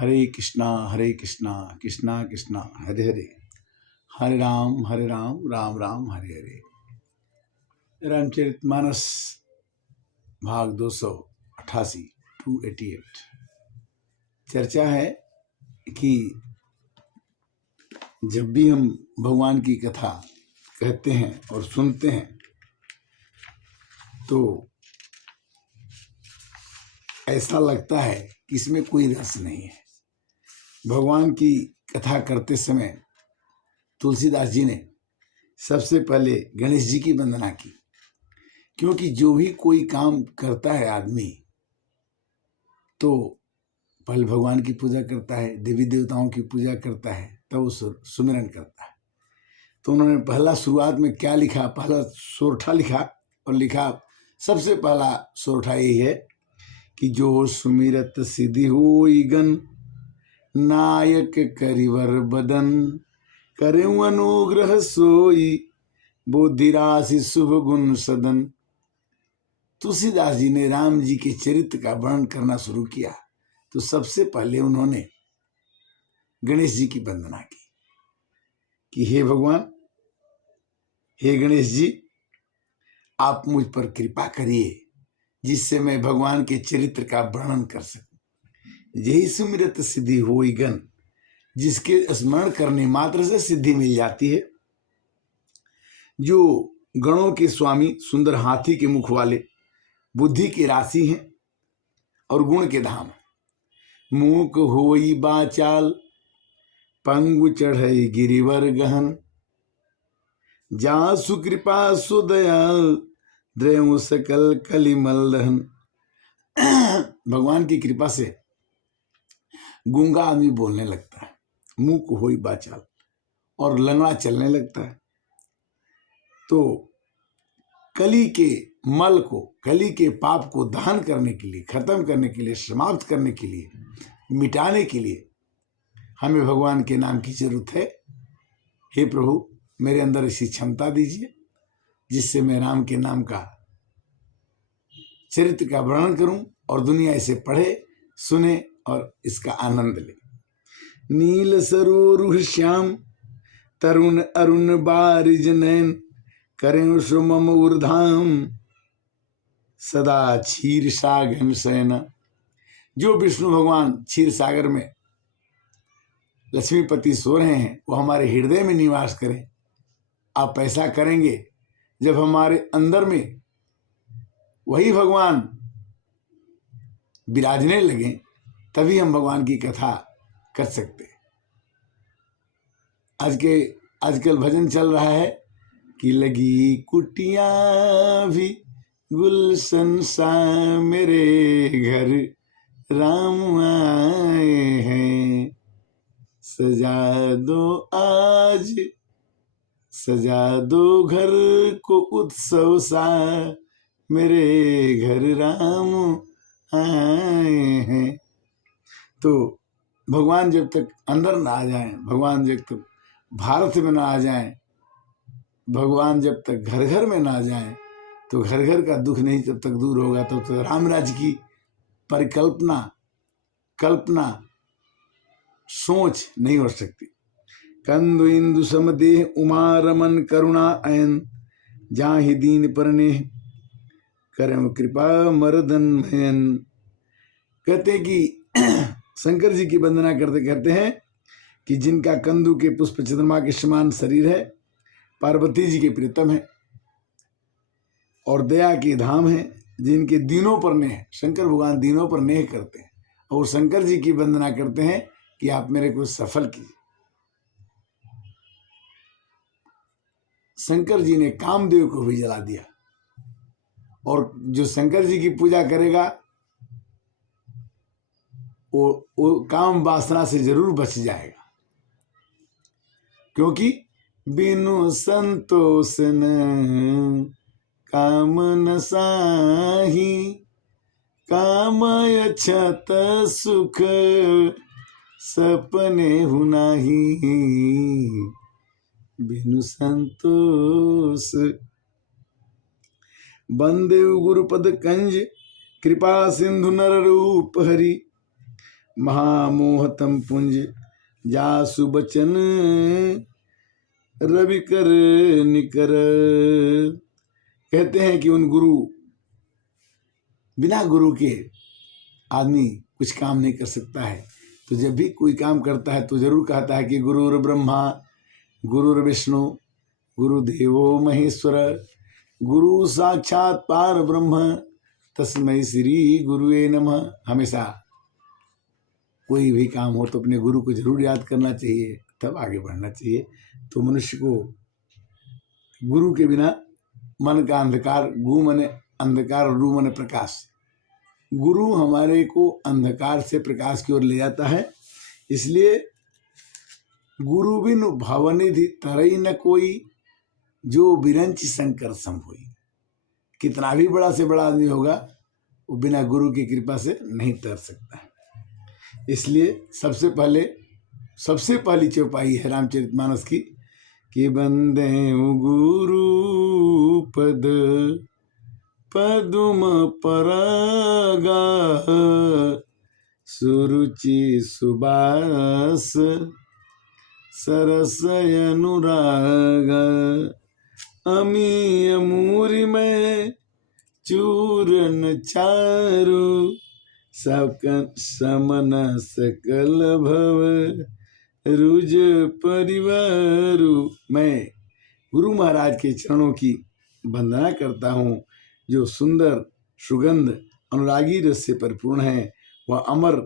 हरे कृष्णा कृष्णा कृष्णा हरे हरे, हरे राम राम राम हरे हरे। रामचरितमानस भाग 288 288। चर्चा है कि जब भी हम भगवान की कथा कहते हैं और सुनते हैं तो ऐसा लगता है कि इसमें कोई रस नहीं है। भगवान की कथा करते समय तुलसीदास जी ने सबसे पहले गणेश जी की वंदना की, क्योंकि जो भी कोई काम करता है आदमी तो पहले भगवान की पूजा करता है, देवी देवताओं की पूजा करता है, तब वो सुमिरन करता है। तो उन्होंने पहला शुरुआत में क्या लिखा, पहला सोरठा लिखा और लिखा सबसे पहला सोरठा यही है कि जो सुमिरत सिद्धि होई गन, नायक करिवर बदन, करे अनुग्रह सोई, बुद्धि राशि शुभ गुण सदन। तुलसीदास जी ने राम जी के चरित्र का वर्णन करना शुरू किया तो सबसे पहले उन्होंने गणेश जी की वंदना की कि हे भगवान, हे गणेश जी, आप मुझ पर कृपा करिए जिससे मैं भगवान के चरित्र का वर्णन कर सकूं। यही सुमिरत सिद्धि होई गन, जिसके स्मरण करने मात्र से सिद्धि मिल जाती है। जो गणों के स्वामी, सुंदर हाथी के मुख वाले, बुद्धि की राशि हैं और गुण के धाम। मूक होई बाचाल, पंगु चढ़ई गिरिवर गहन, जा सुकृपा सुदयाल, द्रव सकल कलिमल दहन। भगवान की कृपा से गूंगा आदमी बोलने लगता है, मूक होई बाचाल, और लंगड़ा चलने लगता है। तो कली के मल को, कली के पाप को दहन करने के लिए, खत्म करने के लिए, समाप्त करने के लिए, मिटाने के लिए हमें भगवान के नाम की जरूरत है। हे प्रभु, मेरे अंदर ऐसी क्षमता दीजिए जिससे मैं राम के नाम का चरित्र का वर्णन करूं और दुनिया इसे पढ़े, सुने और इसका आनंद ले। नील सरोरुह श्याम, तरुण अरुण बारिज नयन, करें सुमम ऊर्धाम, सदा क्षीर सागर शयन। जो विष्णु भगवान क्षीर सागर में लक्ष्मीपति सो रहे हैं वो हमारे हृदय में निवास करें। आप ऐसा करेंगे जब हमारे अंदर में वही भगवान विराजने लगे, तभी हम भगवान की कथा कर सकते हैं। आजकल भजन चल रहा है कि लगी कुटियां भी गुलशन सा, मेरे घर राम आए हैं, सजा दो आज, सजा दो घर को उत्सव सा, मेरे घर राम आए हैं। तो भगवान जब तक अंदर ना आ जाए, भगवान जब तक भारत में ना आ जाए, भगवान जब तक घर घर में ना आ जाए, तो घर घर का दुख नहीं जब तक दूर होगा तब तक राम राज्य की परिकल्पना, कल्पना, सोच नहीं हो सकती। कंदु इंदु समदेह उमा रमन करुणा अयन, जाहि दीन परने करम कृपा मर्दन भयन। कहते कि शंकर जी की वंदना करते कहते हैं कि जिनका कंदु के पुष्प चंद्रमा के समान शरीर है, पार्वती जी के प्रीतम है और दया के धाम है, जिनके दीनों पर नेह, शंकर भगवान दीनों पर नेह करते हैं और शंकर जी की वंदना करते हैं कि आप मेरे को सफल कीजिए। शंकर जी ने कामदेव को भी जला दिया और जो शंकर जी की पूजा करेगा वो काम वासना से जरूर बच जाएगा, क्योंकि बिनु संतोष न काम न साही, कामय छत सुख सपने हुनाही, बिनु संतोष। बंदेव गुरुपद कंज, कृपा सिंधु नर रूप हरि, महामोहतम पुंज जासु बचन रवि कर निकर। कहते हैं कि उन गुरु, बिना गुरु के आदमी कुछ काम नहीं कर सकता है। तो जब भी कोई काम करता है तो जरूर कहता है कि गुरुर ब्रह्मा गुरुर विष्णु गुरुदेवो महेश्वर गुरु साक्षात पार ब्रह्म तस्मै श्री गुरुवे नमः। हमेशा कोई भी काम हो तो अपने गुरु को जरूर याद करना चाहिए, तब आगे बढ़ना चाहिए। तो मनुष्य को गुरु के बिना मन का अंधकार, गु मने अंधकार और रू मने प्रकाश, गुरु हमारे को अंधकार से प्रकाश की ओर ले जाता है। इसलिए गुरु बिन भवनिधि तरई न कोई जो बिरंच शंकर सम होई। कितना भी बड़ा से बड़ा आदमी होगा वो बिना गुरु की कृपा से नहीं तर सकता। इसलिए सबसे पहली चौपाई है रामचरितमानस की कि बंदे गुरु पद पदुम परागा सुरुचि सुबास सरस अनुराग अमी अमूरी में चूरन चारु समन सकल भव रुज परिवारु। मैं गुरु महाराज के चरणों की वंदना करता हूँ, जो सुंदर सुगंध अनुरागी रस से परिपूर्ण है। वह अमर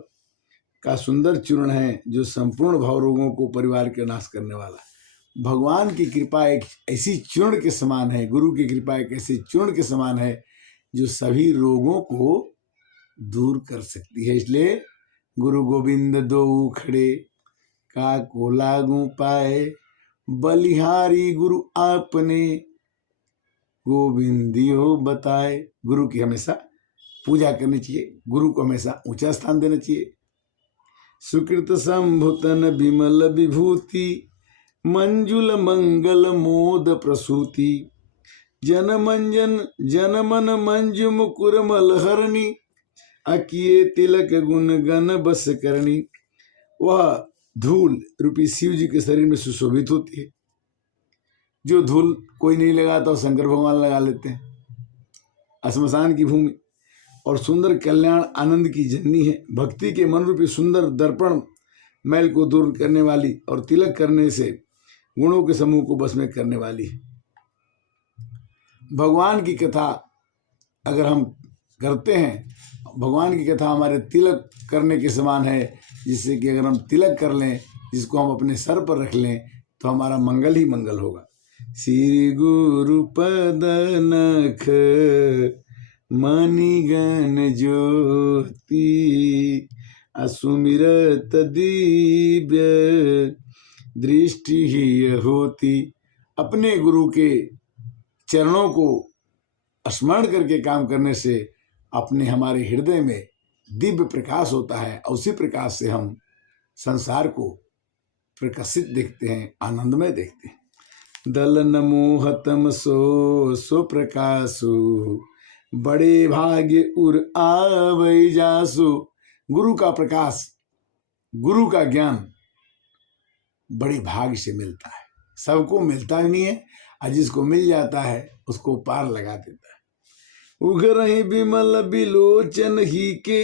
का सुंदर चूर्ण है जो संपूर्ण भाव रोगों को परिवार के नाश करने वाला। भगवान की कृपा एक ऐसी चूर्ण के समान है, गुरु की कृपा एक ऐसी चूर्ण के समान है जो सभी रोगों को दूर कर सकती है। इसलिए गुरु गोविंद दो खड़े का को लागू पाए, बलिहारी गुरु आपने गोविंदियो बताए। गुरु की हमेशा पूजा करनी चाहिए, गुरु को हमेशा ऊंचा स्थान देना चाहिए। सुकृत संभुतन विमल विभूति मंजुल मंगल मोद प्रसूति जनमन मंजु मुकुर मलहरणी अकिए तिलक गुण गण बस करणी। वह धूल रूपी शिव जी के शरीर में सुशोभित होती है। जो धूल कोई नहीं लगाता वो शंकर भगवान लगा लेते हैं। श्मशान की भूमि और सुंदर कल्याण आनंद की जननी है। भक्ति के मन रूपी सुंदर दर्पण मैल को दूर करने वाली और तिलक करने से गुणों के समूह को बस में करने वाली है। भगवान की कथा अगर हम करते हैं, भगवान की कथा हमारे तिलक करने के समान है, जिससे कि अगर हम तिलक कर लें, जिसको हम अपने सर पर रख लें, तो हमारा मंगल ही मंगल होगा। श्री गुरु पद नख मणिगण ज्योति असुमिरत दिव्य दृष्टि ही होती। अपने गुरु के चरणों को स्मरण करके काम करने से अपने हमारे हृदय में दिव्य प्रकाश होता है, और उसी प्रकाश से हम संसार को प्रकाशित देखते हैं, आनंदमय देखते हैं। दलन मोहतम सो प्रकाशु बड़े भाग्य उर आवै जासु। गुरु का प्रकाश, गुरु का ज्ञान बड़े भाग्य से मिलता है। सबको मिलता नहीं है, और जिसको मिल जाता है उसको पार लगा देता है। उघरहि बिमल बिलोचन ही के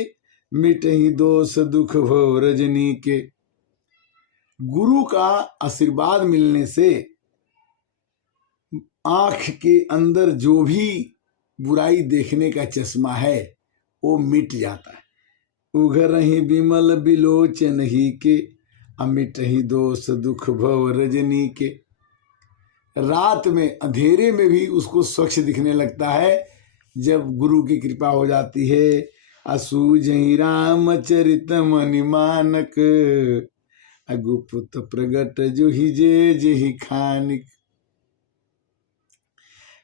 मिटहि दोष दुख भव रजनी के। गुरु का आशीर्वाद मिलने से आंख के अंदर जो भी बुराई देखने का चश्मा है वो मिट जाता है। उघरहि बिमल बिलोचन ही के अमिटहि दोष दुख भव रजनी के। रात में अंधेरे में भी उसको स्वच्छ दिखने लगता है जब गुरु की कृपा हो जाती है। असुजहि रामचरित मनि मानक अगुप्त प्रगट जो ही जे खानिक।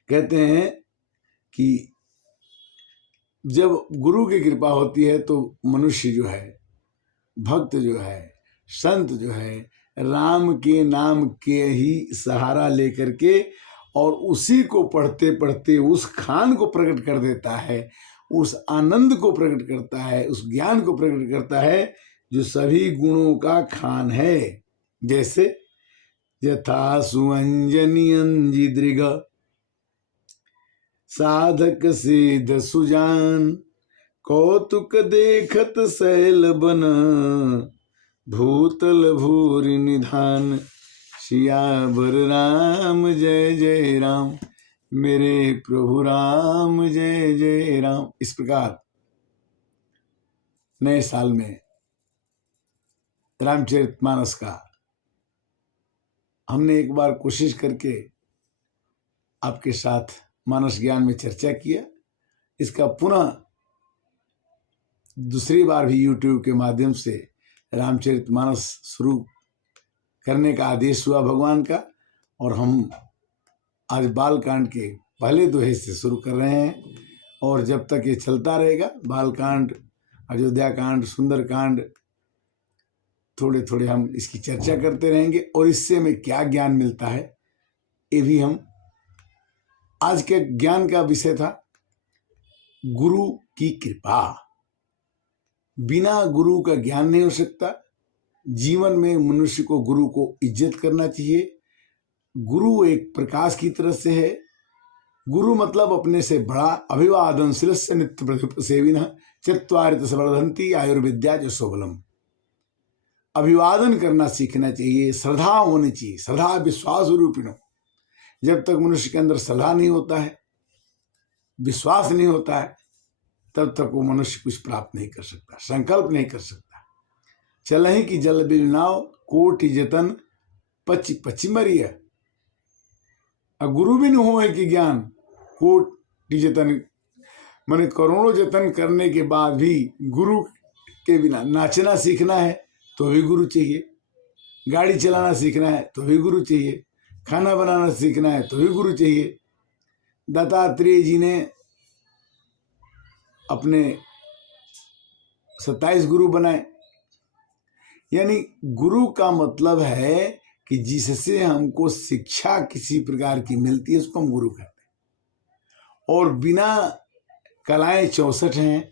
कहते हैं कि जब गुरु की कृपा होती है तो मनुष्य जो है, भक्त जो है, संत जो है, राम के नाम के ही सहारा लेकर के और उसी को पढ़ते पढ़ते उस खान को प्रकट कर देता है, उस आनंद को प्रकट करता है, उस ज्ञान को प्रकट करता है जो सभी गुणों का खान है। जैसे यथा सुअंजनी अंजी दृग, साधक सिद्ध सुजान, कौतुक देखत शैल बन, भूतल भूरि निधान। सियावर राम जय जय राम, मेरे प्रभु राम जय जय राम। इस प्रकार नए साल में रामचरितमानस का हमने एक बार कोशिश करके आपके साथ मानस ज्ञान में चर्चा किया। इसका पुनः दूसरी बार भी YouTube के माध्यम से रामचरितमानस शुरू करने का आदेश हुआ भगवान का, और हम आज बालकांड के पहले दोहे से शुरू कर रहे हैं। और जब तक ये चलता रहेगा, बालकांड, अयोध्या कांड, सुंदरकांड, थोड़े थोड़े हम इसकी चर्चा करते रहेंगे और इससे हमें क्या ज्ञान मिलता है ये भी हम। आज के ज्ञान का विषय था गुरु की कृपा। बिना गुरु का ज्ञान नहीं हो सकता। जीवन में मनुष्य को गुरु को इज्जत करना चाहिए। गुरु एक प्रकाश की तरह से है। गुरु मतलब अपने से बड़ा। अभिवादन शिरस्य नित्य प्रतिसेविनः चत्वारि वर्धन्ति आयुर्विद्या यशोबलम्। अभिवादन करना सीखना चाहिए। श्रद्धा होनी चाहिए। श्रद्धा विश्वास रूपिणो। जब तक मनुष्य के अंदर श्रद्धा नहीं होता है, विश्वास नहीं होता है, तब तक वो मनुष्य कुछ प्राप्त नहीं कर सकता, संकल्प नहीं कर सकता। चलहि की जल बिल नाव, कोटि जतन पचि पचि मरिय। गुरु भी नहीं हो कि ज्ञान, कोटि जतन माने करोड़ों जतन करने के बाद भी गुरु के बिना। नाचना सीखना है तो भी गुरु चाहिए, गाड़ी चलाना सीखना है तो भी गुरु चाहिए, खाना बनाना सीखना है तो भी गुरु चाहिए। दत्तात्रेय जी ने अपने 27 गुरु बनाए। यानी गुरु का मतलब है कि जिससे हमको शिक्षा किसी प्रकार की मिलती है उसको हम गुरु कहते हैं। और बिना कलाएं 64 हैं।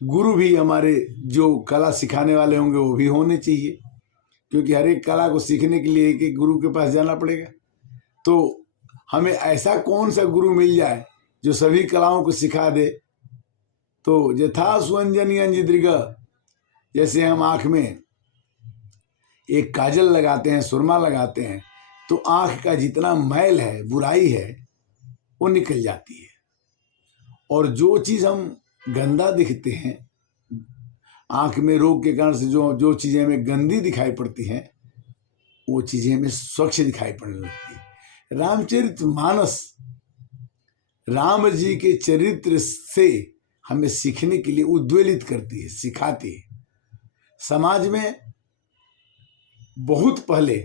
गुरु भी हमारे जो कला सिखाने वाले होंगे वो भी होने चाहिए, क्योंकि हर एक कला को सीखने के लिए एक एक गुरु के पास जाना पड़ेगा। तो हमें ऐसा कौन सा गुरु मिल जाए जो सभी कलाओं को सिखा दे। तो यथा सुअंजनी अंजी दृग, जैसे हम आँख में एक काजल लगाते हैं, सुरमा लगाते हैं, तो आँख का जितना मैल है, बुराई है, वो निकल जाती है। और जो चीज़ हम गंदा दिखते हैं, आँख में रोग के कारण से जो चीज़ें हमें गंदी दिखाई पड़ती हैं, वो चीज़ें हमें स्वच्छ दिखाई पड़ने लगती है। रामचरितमानस राम जी के चरित्र से हमें सीखने के लिए उद्वेलित करती है, सिखाती है। समाज में बहुत पहले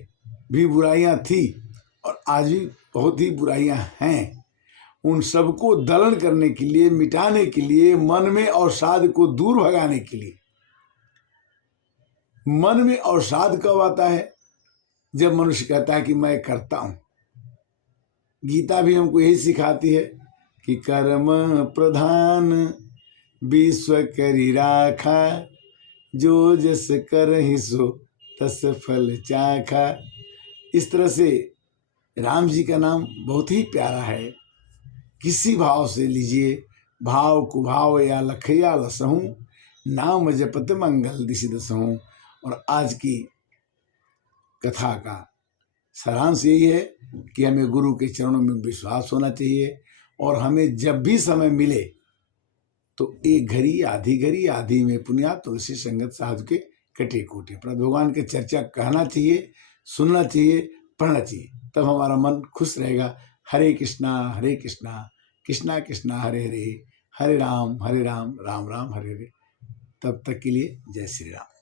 भी बुराइयां थी और आज भी बहुत ही बुराइयां हैं। उन सबको दलन करने के लिए, मिटाने के लिए, मन में अवसाद को दूर भगाने के लिए। मन में अवसाद कब आता है? जब मनुष्य कहता है कि मैं करता हूं। गीता भी हमको यही सिखाती है कि कर्म प्रधान विश्व करी राखा, जो जस करहि सो तस फल चाखा। इस तरह से राम जी का नाम बहुत ही प्यारा है। किसी भाव से लीजिए, भाव कुभाव या लखया लसहूँ, नाम जपत मंगल दिशि दसहूँ। और आज की कथा का सारांश यही है कि हमें गुरु के चरणों में विश्वास होना चाहिए। और हमें जब भी समय मिले तो एक घड़ी, आधी में पुण्या तुलसी संगत साधु के कटे कोटे। पर भगवान के चर्चा कहना चाहिए, सुनना चाहिए, पढ़ना चाहिए, तब हमारा मन खुश रहेगा। हरे कृष्णा कृष्णा कृष्णा हरे हरे, हरे राम राम राम हरे हरे। तब तक के लिए जय श्री राम।